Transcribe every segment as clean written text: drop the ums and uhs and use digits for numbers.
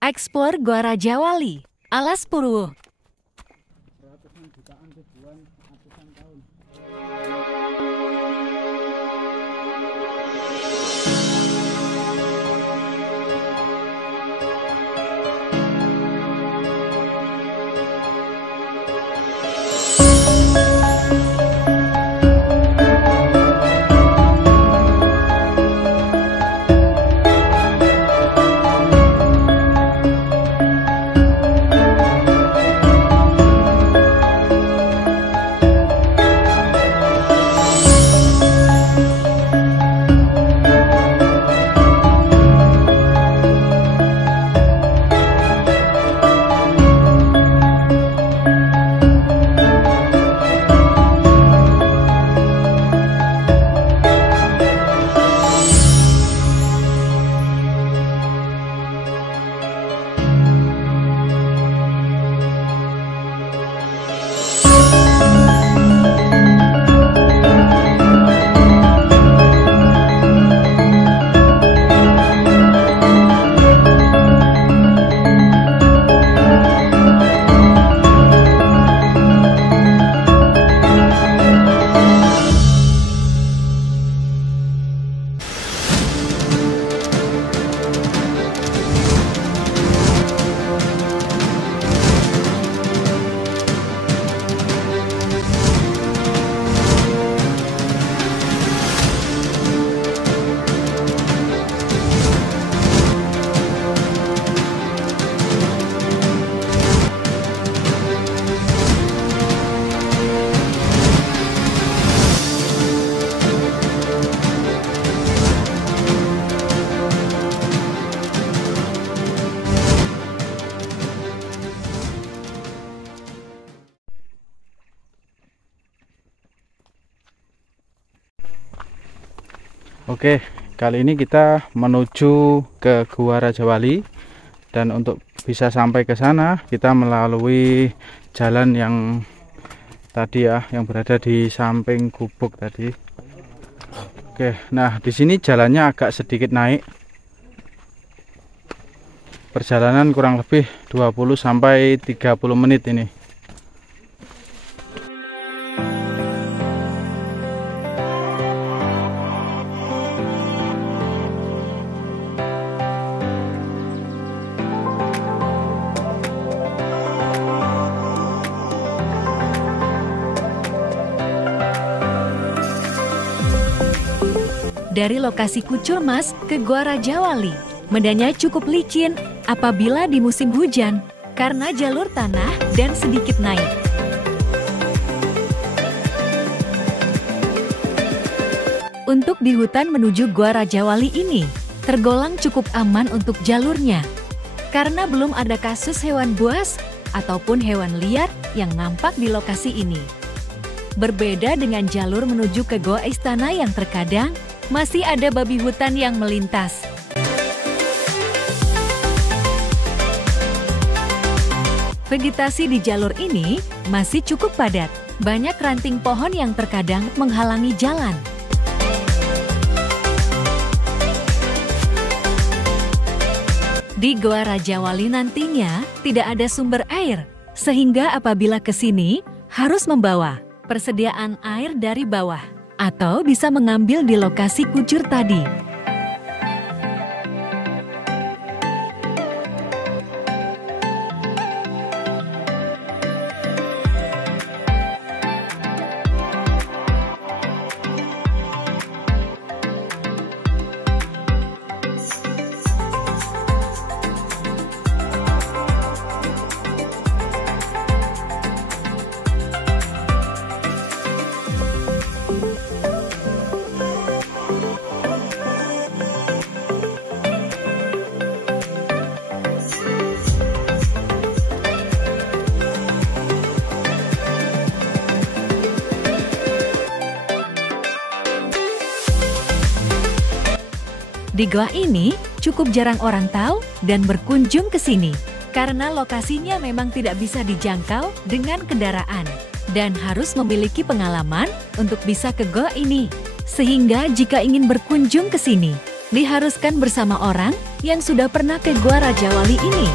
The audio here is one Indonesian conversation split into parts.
Eksplor Gua Raja Wali, Alas Purwo. Ratusan jutaan, ribuan, ratusan tahun. Oke, kali ini kita menuju ke Gua Raja Wali, dan untuk bisa sampai ke sana kita melalui jalan yang tadi ya, yang berada di samping gubuk tadi. Oke, nah di sini jalannya agak sedikit naik. Perjalanan kurang lebih 20 sampai 30 menit ini. Dari lokasi Kucur Mas ke Gua Raja Wali, medannya cukup licin apabila di musim hujan karena jalur tanah dan sedikit naik. Untuk di hutan menuju Gua Raja Wali ini tergolong cukup aman untuk jalurnya karena belum ada kasus hewan buas ataupun hewan liar yang nampak di lokasi ini. Berbeda dengan jalur menuju ke Goa Istana yang terkadang masih ada babi hutan yang melintas. Vegetasi di jalur ini masih cukup padat. Banyak ranting pohon yang terkadang menghalangi jalan. Di Gua Raja Wali nantinya tidak ada sumber air, sehingga apabila ke sini harus membawa persediaan air dari bawah atau bisa mengambil di lokasi kucur tadi. Di gua ini cukup jarang orang tahu dan berkunjung ke sini karena lokasinya memang tidak bisa dijangkau dengan kendaraan dan harus memiliki pengalaman untuk bisa ke gua ini. Sehingga jika ingin berkunjung ke sini, diharuskan bersama orang yang sudah pernah ke Gua Raja Wali ini?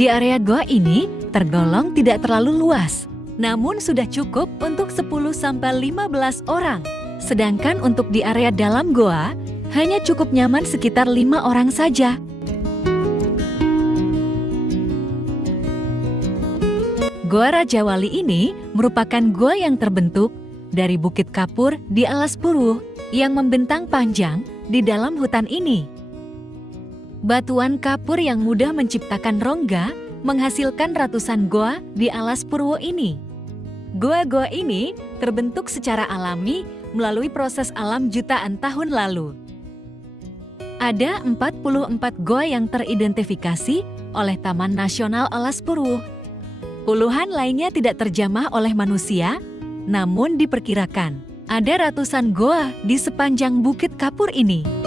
Di area gua ini tergolong tidak terlalu luas, namun sudah cukup untuk 10-15 orang. Sedangkan untuk di area dalam gua, hanya cukup nyaman sekitar 5 orang saja. Gua Raja Wali ini merupakan gua yang terbentuk dari Bukit Kapur di Alas Purwo yang membentang panjang di dalam hutan ini. Batuan kapur yang mudah menciptakan rongga menghasilkan ratusan goa di Alas Purwo ini. Goa-goa ini terbentuk secara alami melalui proses alam jutaan tahun lalu. Ada 44 goa yang teridentifikasi oleh Taman Nasional Alas Purwo. Puluhan lainnya tidak terjamah oleh manusia, namun diperkirakan ada ratusan goa di sepanjang Bukit Kapur ini.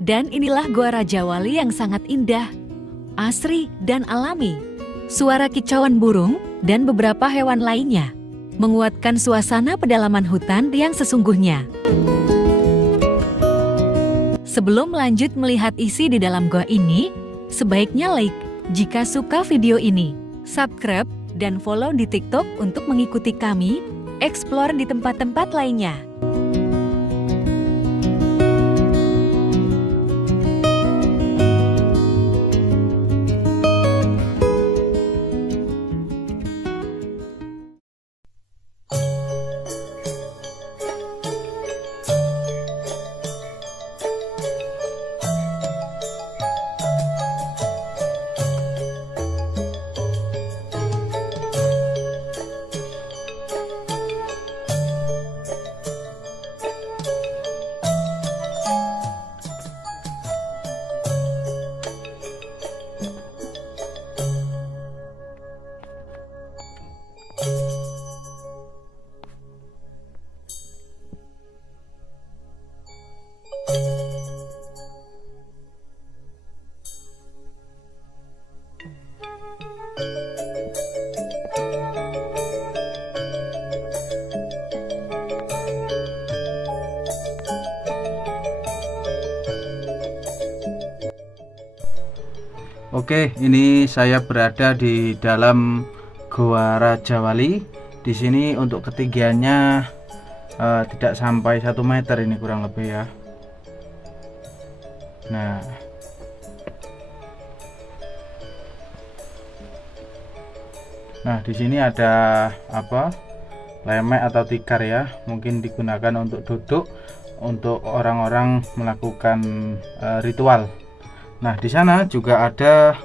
Dan inilah Gua Raja Wali yang sangat indah, asri dan alami. Suara kicauan burung dan beberapa hewan lainnya menguatkan suasana pedalaman hutan yang sesungguhnya. Sebelum lanjut melihat isi di dalam gua ini, sebaiknya like jika suka video ini, subscribe dan follow di TikTok untuk mengikuti kami explore di tempat-tempat lainnya. Oke, ini saya berada di dalam Gua Raja Wali. Di sini untuk ketinggiannya tidak sampai 1 meter ini kurang lebih ya. Nah, di sini ada apa? Lemek atau tikar ya, mungkin digunakan untuk duduk untuk orang-orang melakukan ritual. Nah, di sana juga ada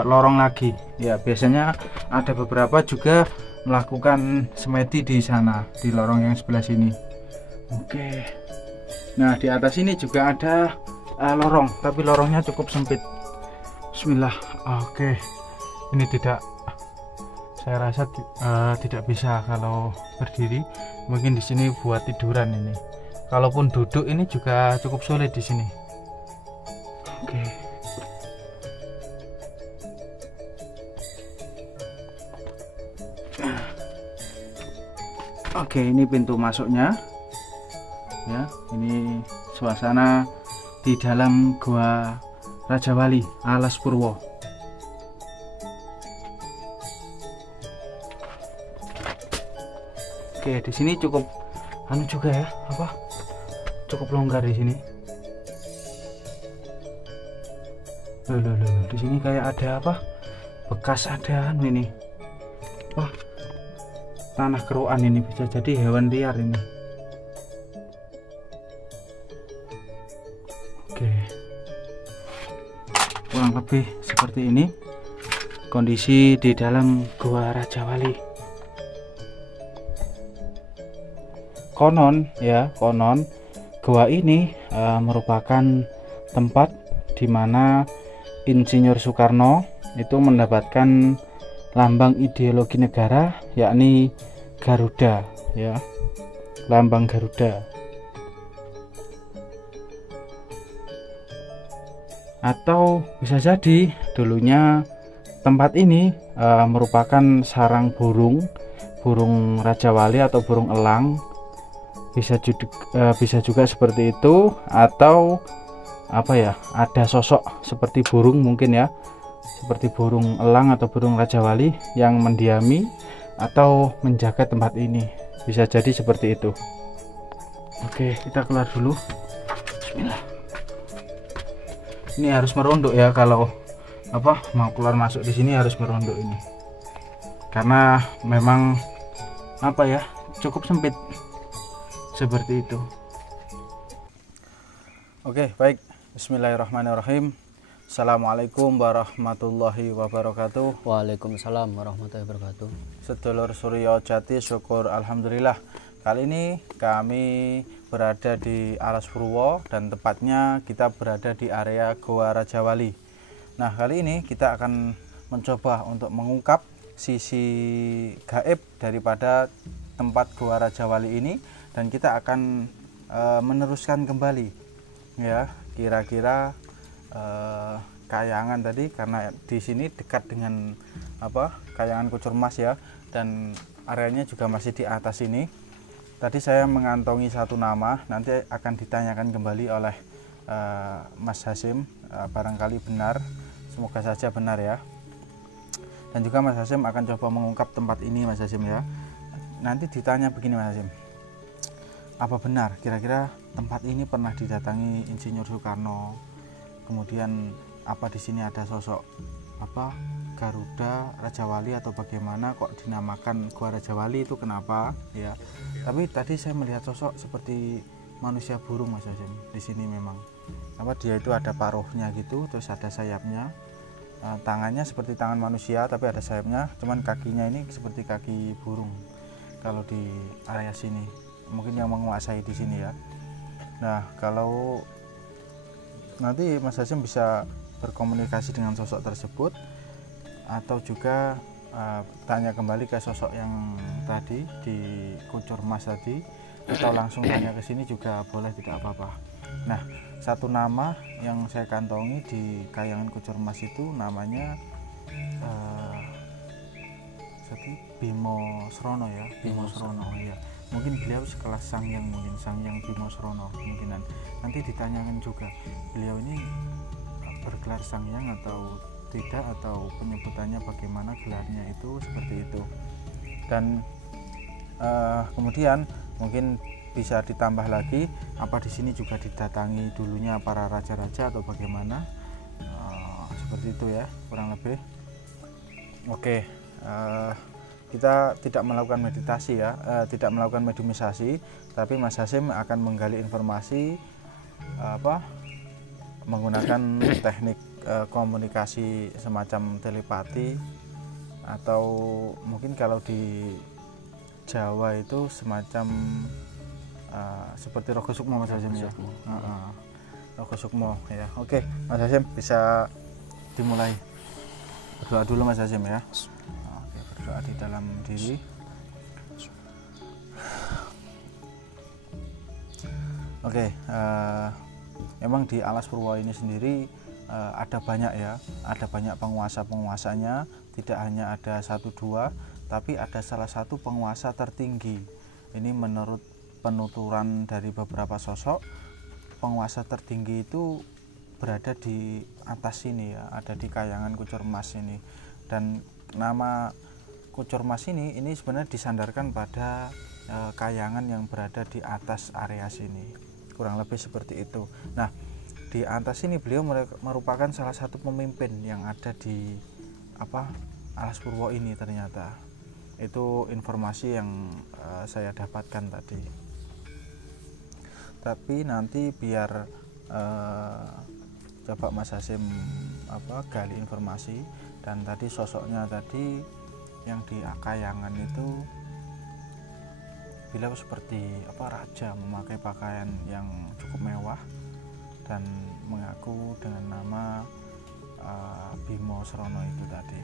lorong lagi. Ya, biasanya ada beberapa juga melakukan semedi di sana, di lorong yang sebelah sini. Oke. Nah, di atas ini juga ada lorong, tapi lorongnya cukup sempit. Bismillah. Oke. Ini tidak, saya rasa tidak bisa kalau berdiri. Mungkin di sini buat tiduran ini. Kalaupun duduk ini juga cukup sulit di sini. Oke. Oke, ini pintu masuknya. Ya, ini suasana di dalam Gua Raja Wali Alas Purwo. Oke, di sini cukup juga ya, cukup longgar di sini. Loh, di sini kayak ada bekas ada ini. Wah, tanah keruan ini, bisa jadi hewan liar ini. Oke, kurang lebih seperti ini kondisi di dalam Gua Raja Wali. Konon gua ini merupakan tempat di mana Insinyur Soekarno itu mendapatkan lambang ideologi negara, yakni Garuda ya, lambang Garuda. Atau bisa jadi dulunya tempat ini merupakan sarang burung Raja Wali atau burung elang, bisa juga seperti itu. Atau apa ya, ada sosok seperti burung mungkin ya, seperti burung elang atau burung Raja Wali yang mendiami atau menjaga tempat ini, bisa jadi seperti itu. Oke, kita keluar dulu. Bismillah. Ini harus merunduk ya, kalau mau keluar masuk di sini harus merunduk ini, karena memang cukup sempit seperti itu. Oke, baik. Bismillahirrahmanirrahim. Assalamualaikum warahmatullahi wabarakatuh. Waalaikumsalam warahmatullahi wabarakatuh. Sedulur Suryo Jati, syukur alhamdulillah. Kali ini kami berada di Alas Purwo dan tepatnya kita berada di area Goa Raja Wali. Nah, kali ini kita akan mencoba untuk mengungkap sisi gaib daripada tempat Goa Raja Wali ini, dan kita akan meneruskan kembali ya, kira-kira Kayangan tadi, karena di sini dekat dengan Kayangan Kucur Mas ya, dan areanya juga masih di atas ini. Tadi saya mengantongi satu nama, nanti akan ditanyakan kembali oleh Mas Hasim, barangkali benar, semoga saja benar ya. Dan juga Mas Hasim akan coba mengungkap tempat ini, Mas Hasim ya. Nanti ditanya begini, Mas Hasim, apa benar kira-kira tempat ini pernah didatangi Insinyur Soekarno? Kemudian apa di sini ada sosok Garuda Raja Wali atau bagaimana kok dinamakan Goa Raja Wali, itu kenapa ya? Tapi tadi saya melihat sosok seperti manusia burung, Mas Hasim. Di sini memang dia itu ada paruhnya gitu, terus ada sayapnya, tangannya seperti tangan manusia tapi ada sayapnya, cuman kakinya ini seperti kaki burung. Kalau di area sini mungkin yang menguasai di sini ya. Nah, kalau nanti Mas Hasim bisa berkomunikasi dengan sosok tersebut, atau juga tanya kembali ke sosok yang tadi di Kucur Mas tadi, atau langsung tanya ke sini juga boleh, tidak apa-apa. Nah, satu nama yang saya kantongi di Kayangan Kucur Mas itu namanya Bimo Srono ya, Bimo Srono ya. Mungkin beliau sekelas Sangyang, mungkin Sangyang Bimo Srono kemungkinan. Nanti ditanyakan juga beliau ini bergelar Sangyang atau tidak, atau penyebutannya bagaimana, gelarnya itu seperti itu. Dan kemudian mungkin bisa ditambah lagi, apa di sini juga didatangi dulunya para raja-raja atau bagaimana, seperti itu ya kurang lebih. Oke, kita tidak melakukan meditasi ya, tidak melakukan mediumisasi, tapi Mas Hasim akan menggali informasi menggunakan teknik komunikasi semacam telepati, atau mungkin kalau di Jawa itu semacam seperti Rogo Sukmo, Mas Hasim ya. Rogo Sukmo ya. Oke, Mas Hasim bisa dimulai. Berdoa dulu Mas Hasim ya. Oke, berdoa di dalam diri. Oke, memang di Alas Purwo ini sendiri ada banyak ya, ada banyak penguasa-penguasanya, tidak hanya ada satu dua, tapi ada salah satu penguasa tertinggi. Ini menurut penuturan dari beberapa sosok, penguasa tertinggi itu berada di atas sini ya, ada di Kayangan Kucur Mas ini. Dan nama Kucur Mas ini sebenarnya disandarkan pada kayangan yang berada di atas area sini, kurang lebih seperti itu. Nah, di atas ini beliau merupakan salah satu pemimpin yang ada di Alas Purwo ini. Ternyata itu informasi yang saya dapatkan tadi. Tapi nanti biar coba Mas Hasim gali informasi. Dan tadi sosoknya tadi yang di Kayangan itu beliau seperti raja, memakai pakaian yang cukup mewah dan mengaku dengan nama Bimo Srono itu tadi.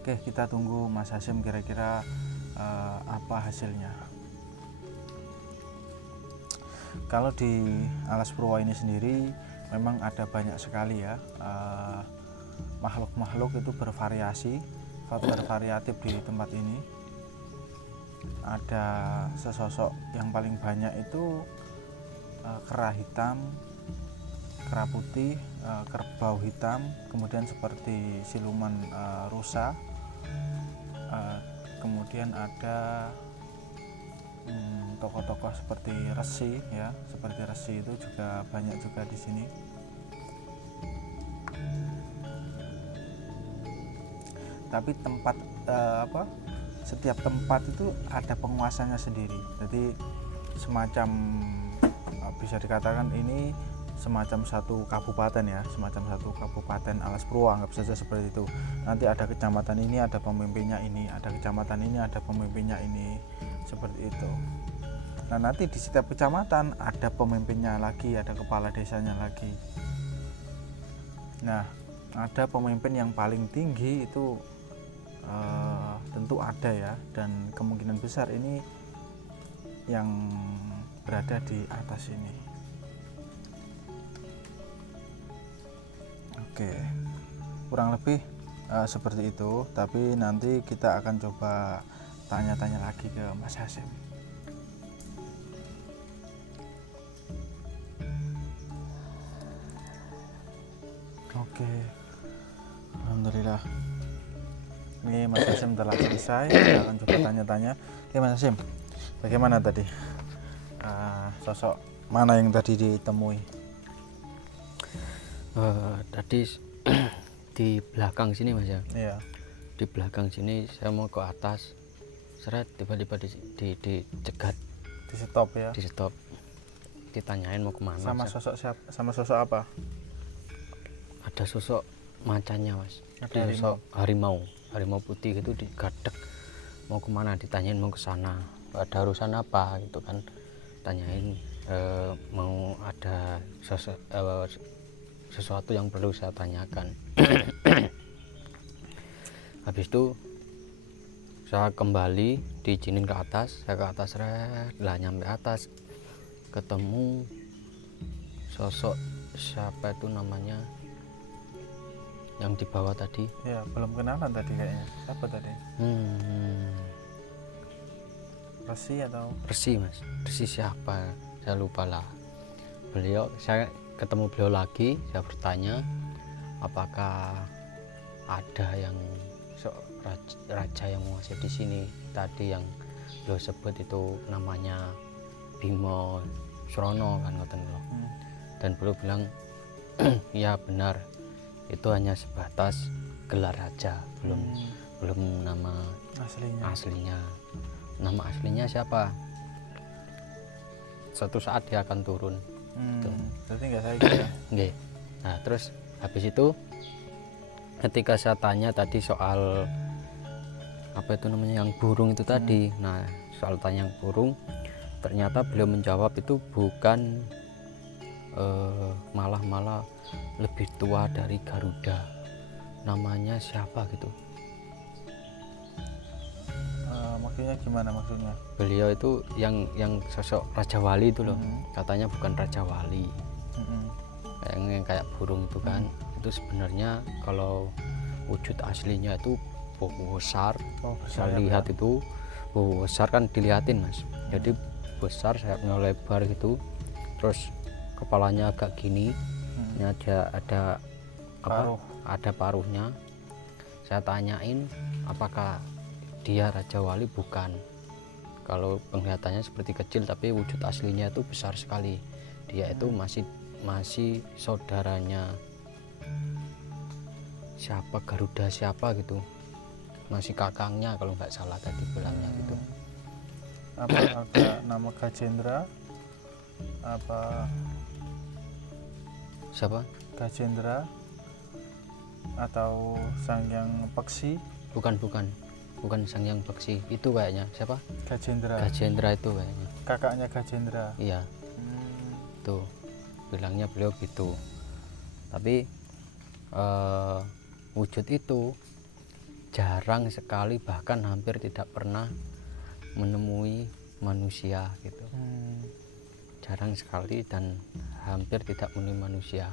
Oke, kita tunggu Mas Hasyim kira-kira apa hasilnya. Kalau di Alas Purwo ini sendiri memang ada banyak sekali ya makhluk-makhluk itu bervariasi, bervariatif di tempat ini. Ada sesosok yang paling banyak itu kera hitam, kera putih, kerbau hitam, kemudian seperti siluman rusa, kemudian ada tokoh-tokoh seperti resi ya, seperti resi itu juga banyak juga di sini. Tapi tempat setiap tempat itu ada penguasanya sendiri. Jadi semacam bisa dikatakan ini semacam satu kabupaten ya, semacam satu kabupaten Alas Purwo, anggap saja seperti itu. Nanti ada kecamatan ini ada pemimpinnya ini, ada kecamatan ini ada pemimpinnya ini, seperti itu. Nah nanti di setiap kecamatan ada pemimpinnya lagi, ada kepala desanya lagi. Nah ada pemimpin yang paling tinggi itu tentu ada ya, dan kemungkinan besar ini yang berada di atas ini. Oke, kurang lebih seperti itu, tapi nanti kita akan coba tanya-tanya lagi ke Mas Hasyim. Oke, alhamdulillah. Ini Mas Hasyim telah selesai, kita akan coba tanya-tanya. Oke Mas Hasyim, bagaimana tadi? Sosok mana yang tadi ditemui? Tadi di belakang sini Mas ya. Iya. Di belakang sini saya mau ke atas, seret tiba-tiba dicegat, Di stop ya. di stop, ditanyain mau kemana. Sama sosok siapa? Sama sosok apa? Ada sosok macannya Mas. Ada Sosok harimau putih gitu digadek, mau kemana, ditanyain mau ke sana, ada urusan apa gitu kan, tanyain mau ada sesuatu yang perlu saya tanyakan. Habis itu saya kembali, diizinin ke atas, saya ke atas, lah nyampe atas ketemu sosok siapa itu namanya yang di bawah tadi. Ya belum kenalan tadi kayaknya. Siapa tadi? Resi atau? Resi Mas, Resi siapa saya lupa lah. Beliau, saya ketemu beliau lagi, saya bertanya apakah ada yang raja yang menguasai di sini. Tadi yang beliau sebut itu namanya Bimo Srono kan, ngoten lho. Dan beliau bilang ya benar, itu hanya sebatas gelar raja, belum nama aslinya. Nama aslinya siapa? Suatu saat dia akan turun. Berarti nggak saya ya? Nggih. Nah terus habis itu ketika saya tanya tadi soal apa itu namanya yang burung itu tadi, nah soal tanya yang burung, ternyata beliau menjawab itu bukan malah lebih tua dari Garuda, namanya siapa gitu. Maksudnya gimana maksudnya? Beliau itu yang sosok Raja Wali itu loh, katanya bukan Raja Wali, yang kayak burung itu kan. Itu sebenarnya kalau wujud aslinya itu besar. Saya lihat itu besar kan, dilihatin Mas, jadi besar, sayapnya lebar gitu, terus kepalanya agak gini. Ini ada apa? Ada paruhnya. Saya tanyain apakah dia Raja Wali, bukan. Kalau penglihatannya seperti kecil, tapi wujud aslinya itu besar sekali. Dia itu masih saudaranya siapa, Garuda siapa gitu, masih kakangnya kalau nggak salah tadi bilangnya gitu. Apa ada nama Gajendra? Apa siapa? Gajendra atau Sangyang Peksi? Bukan Sangyang Peksi, itu kayaknya siapa? Gajendra itu kayaknya kakaknya Gajendra. Iya. Tuh bilangnya beliau gitu. Tapi wujud itu jarang sekali, bahkan hampir tidak pernah menemui manusia gitu. Jarang sekali dan hampir tidak menemui manusia.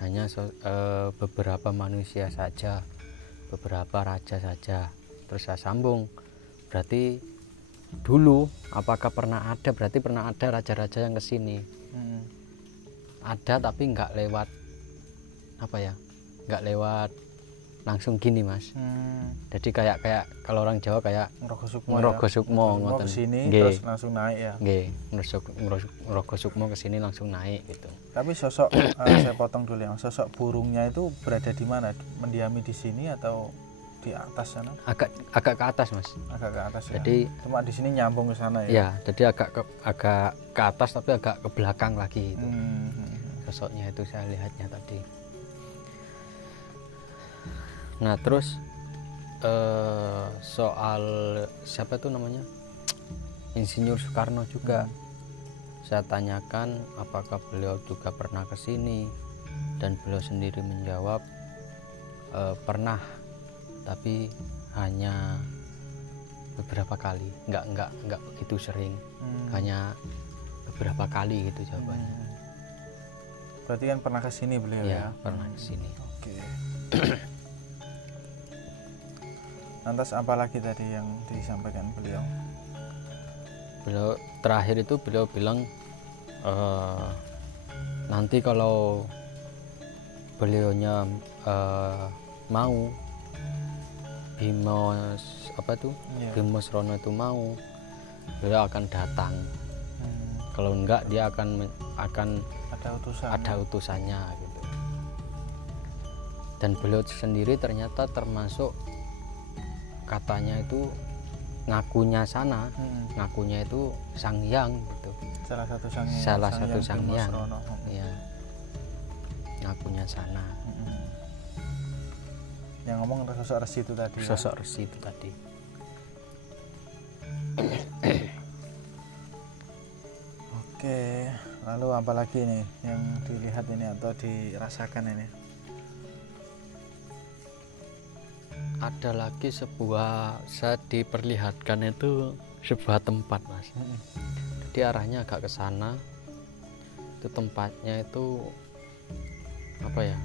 Hanya beberapa manusia saja, beberapa raja saja. Terus saya sambung, berarti dulu apakah pernah ada, berarti pernah ada raja-raja yang kesini. Ada tapi nggak lewat apa ya, nggak lewat langsung gini mas. Jadi kayak kalau orang Jawa kayak ngerogo sukmo ke sini terus langsung naik ya. Ngerogo sukmo ke sini langsung naik gitu. Tapi sosok saya potong dulu yang sosok burungnya itu berada di mana? Mendiami di sini atau di atas sana? Agak ke atas mas. Agak ke atas. Jadi ya. Cuma di sini nyambung ke sana ya. Iya, jadi agak ke atas tapi agak ke belakang lagi itu. Sosoknya itu saya lihatnya tadi. Nah terus soal siapa itu namanya, Insinyur Soekarno juga saya tanyakan apakah beliau juga pernah ke sini, dan beliau sendiri menjawab pernah, tapi hanya beberapa kali, nggak begitu sering, hanya beberapa kali gitu jawabannya. Berarti kan pernah ke sini beliau ya? Pernah ke sini. Oke. Lantas apa lagi tadi yang disampaikan beliau? Beliau terakhir itu beliau bilang nanti kalau beliaunya mau, Bimo Srono itu mau, beliau akan datang. Kalau enggak dia akan ada utusannya gitu. Dan beliau sendiri ternyata termasuk, katanya itu ngakunya sana, ngakunya itu Sang Hyang gitu. Salah satu Sang Hyang. Iya. Ngakunya sana. Yang ngomong sosok Resi itu tadi. Sosok Resi itu tadi. Oke, lalu apa lagi nih yang dilihat ini atau dirasakan ini? Ada lagi saya diperlihatkan itu sebuah tempat mas. Jadi arahnya agak ke sana. Itu tempatnya itu apa ya,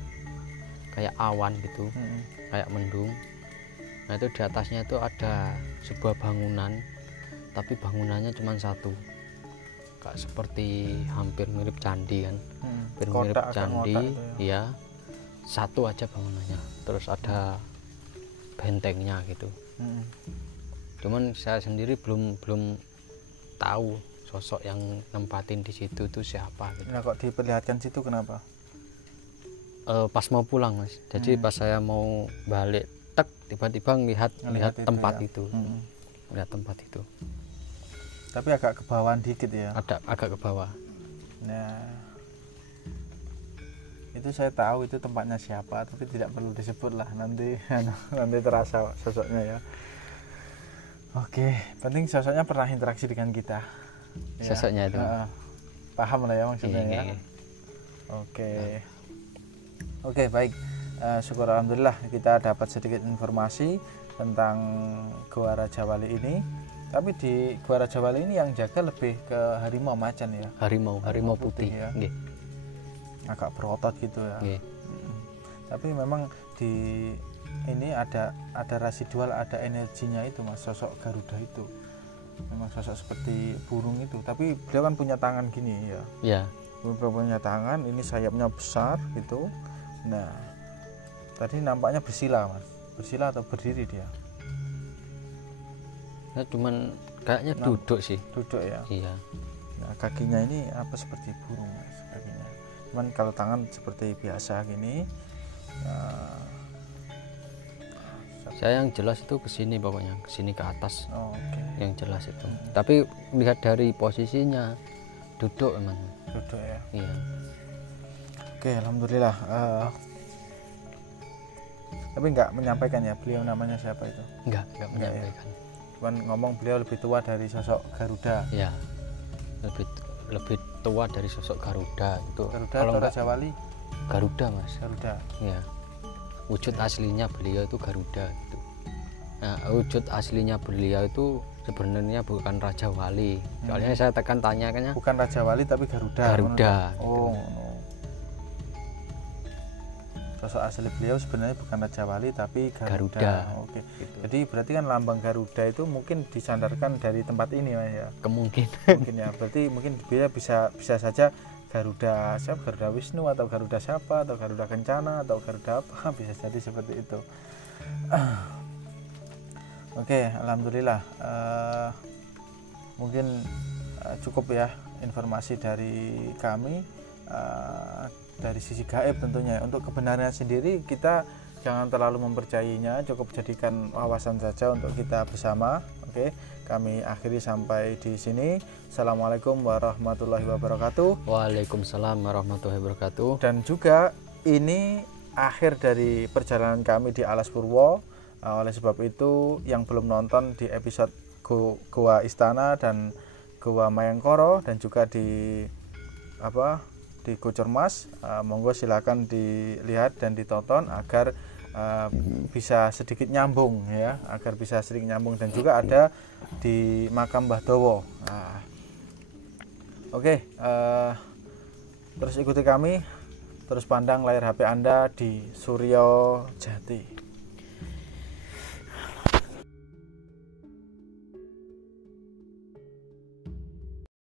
kayak awan gitu, kayak mendung. Nah itu di atasnya itu ada sebuah bangunan, tapi bangunannya cuma satu, kayak seperti hampir mirip candi kan. Hampir mirip candi ya, satu aja bangunannya. Terus ada bentengnya gitu. Cuman saya sendiri belum tahu sosok yang nempatin di situ itu siapa gitu. Nah kok diperlihatkan situ kenapa? Pas mau pulang mas. Jadi pas saya mau balik, tiba-tiba lihat tempat itu. Lihat tempat itu. Tapi agak ke bawah dikit ya. Agak ke bawah. Nah itu saya tahu itu tempatnya siapa, tapi tidak perlu disebut lah, nanti terasa sosoknya ya. Oke, penting sosoknya pernah interaksi dengan kita ya. Sosoknya itu paham lah ya maksudnya ya. Oke, baik. Syukur alhamdulillah kita dapat sedikit informasi tentang Gua Raja Wali ini. Tapi di Gua Raja Wali ini yang jaga lebih ke harimau macan ya. Harimau putih ya. Agak berotot gitu ya. Tapi memang di ini ada residual, ada energinya itu mas, sosok Garuda itu memang sosok seperti burung itu, tapi beliau kan punya tangan gini ya. Iya. Beliau punya tangan, ini sayapnya besar gitu. Nah tadi nampaknya bersila mas, bersila atau berdiri dia? Nah, cuman kayaknya duduk sih. Duduk ya. Iya. Nah kakinya ini apa seperti burung mas, kakinya. Cuman kalau tangan seperti biasa gini. Saya yang jelas itu kesini pokoknya, kesini ke atas. Yang jelas itu. Hmm. Tapi lihat dari posisinya duduk emang. Duduk ya. Iya. Oke, alhamdulillah. Tapi nggak menyampaikan ya beliau namanya siapa itu? Nggak menyampaikan. Ya. Cuman ngomong beliau lebih tua dari sosok Garuda. Iya. Lebih tua dari sosok Garuda itu. Garuda atau Raja Wali? Garuda Mas. Garuda. Ya, wujud aslinya beliau itu Garuda gitu. Nah, wujud aslinya beliau itu sebenarnya bukan Raja Wali. Soalnya saya tekan tanyakannya Bukan Raja Wali tapi Garuda. Garuda. Oh, no. Sosok asli beliau sebenarnya bukan Raja Wali tapi Garuda. Garuda. Oke. Gitu. Jadi berarti kan lambang Garuda itu mungkin disandarkan dari tempat ini Mas ya. Kemungkinan. Mungkin ya. Berarti mungkin dia bisa saja Garuda siapa, Garuda Wisnu atau Garuda siapa, atau Garuda Kencana atau Garuda apa, bisa jadi seperti itu. Oke, alhamdulillah. Mungkin cukup ya informasi dari kami dari sisi gaib tentunya. Untuk kebenarannya sendiri kita jangan terlalu mempercayainya, cukup jadikan wawasan saja untuk kita bersama. Oke, kami akhiri sampai di sini. Assalamualaikum warahmatullahi wabarakatuh. Waalaikumsalam warahmatullahi wabarakatuh. Dan juga ini akhir dari perjalanan kami di Alas Purwo. Oleh sebab itu yang belum nonton di episode Goa Istana dan Goa Mayangkoro dan juga di Gocor Mas, monggo silakan dilihat dan ditonton agar bisa sedikit nyambung ya, dan juga ada di makam Mbah Dowo. Oke, terus ikuti kami, terus pandang layar HP Anda di Suryo Jati.